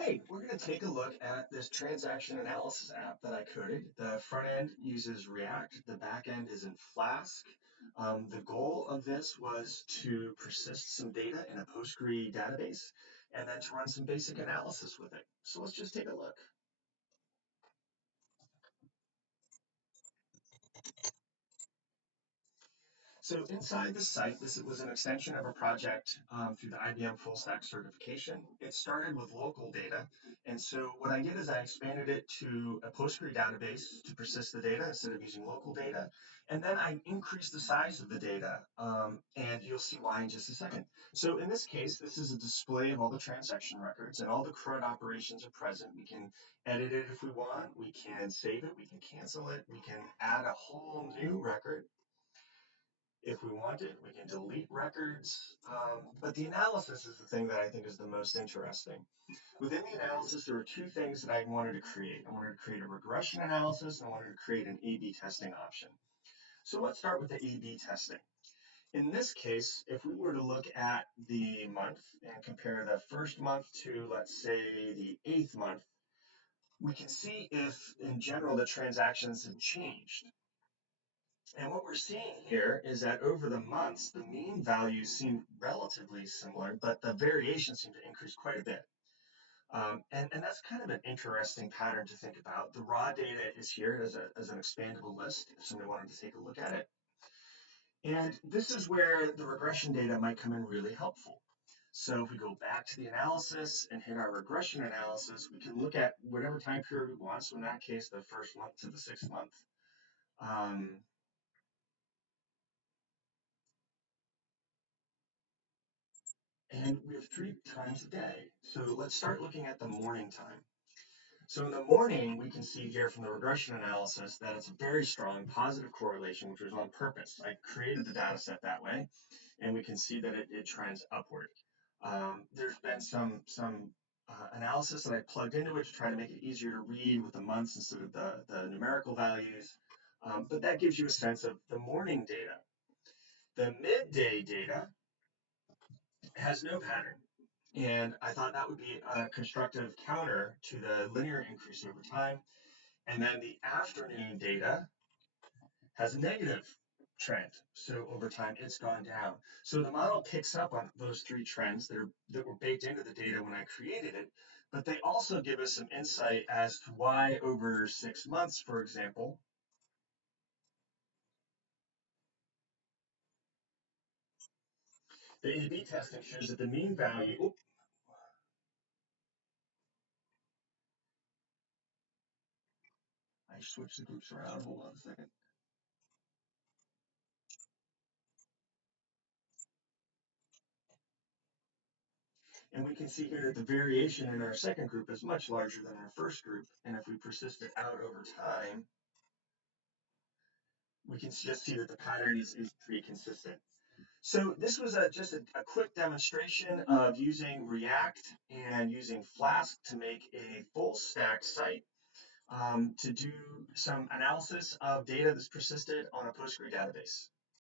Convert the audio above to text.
Hey, we're going to take a look at this transaction analysis app that I coded. The front end uses React, the back end is in Flask. The goal of this was to persist some data in a Postgre database and then to run some basic analysis with it. So let's just take a look. So inside the site, this was an extension of a project through the IBM Full Stack certification. It started with local data. And so what I did is I expanded it to a Postgre database to persist the data instead of using local data. And then I increased the size of the data. And you'll see why in just a second. So in this case, this is a display of all the transaction records and all the CRUD operations are present. We can edit it if we want. We can save it. We can cancel it. We can add a whole new record if we want it. We can delete records, but the analysis is the thing that I think is the most interesting. Within the analysis, there were two things that I wanted to create. I wanted to create a regression analysis, and I wanted to create an A-B testing option. So let's start with the A-B testing. In this case, if we were to look at the month and compare the first month to, let's say, the 8th month, we can see if, in general, the transactions have changed. And what we're seeing here is that over the months, the mean values seem relatively similar, but the variations seem to increase quite a bit. And that's kind of an interesting pattern to think about. The raw data is here as an expandable list if somebody wanted to take a look at it. And this is where the regression data might come in really helpful. So if we go back to the analysis and hit our regression analysis, we can look at whatever time period we want. So in that case, the first month to the 6th month. Um, And we have three times a day. So let's start looking at the morning time. So in the morning, we can see here from the regression analysis that it's a very strong positive correlation, which was on purpose. I created the data set that way, and we can see that it trends upward. There's been some analysis that I plugged into it to try to make it easier to read with the months instead of the numerical values. But that gives you a sense of the morning data. The midday data has no pattern. And I thought that would be a constructive counter to the linear increase over time. And then the afternoon data has a negative trend. So over time, it's gone down. So the model picks up on those three trends that were baked into the data when I created it, but they also give us some insight as to why over 6 months, for example, the A/B testing shows that the mean value. I switched the groups around. Hold on a second. And we can see here that the variation in our second group is much larger than our first group. And if we persist it out over time, we can just see that the pattern is pretty consistent. So this was just a quick demonstration of using React and using Flask to make a full stack site to do some analysis of data that's persisted on a Postgre database.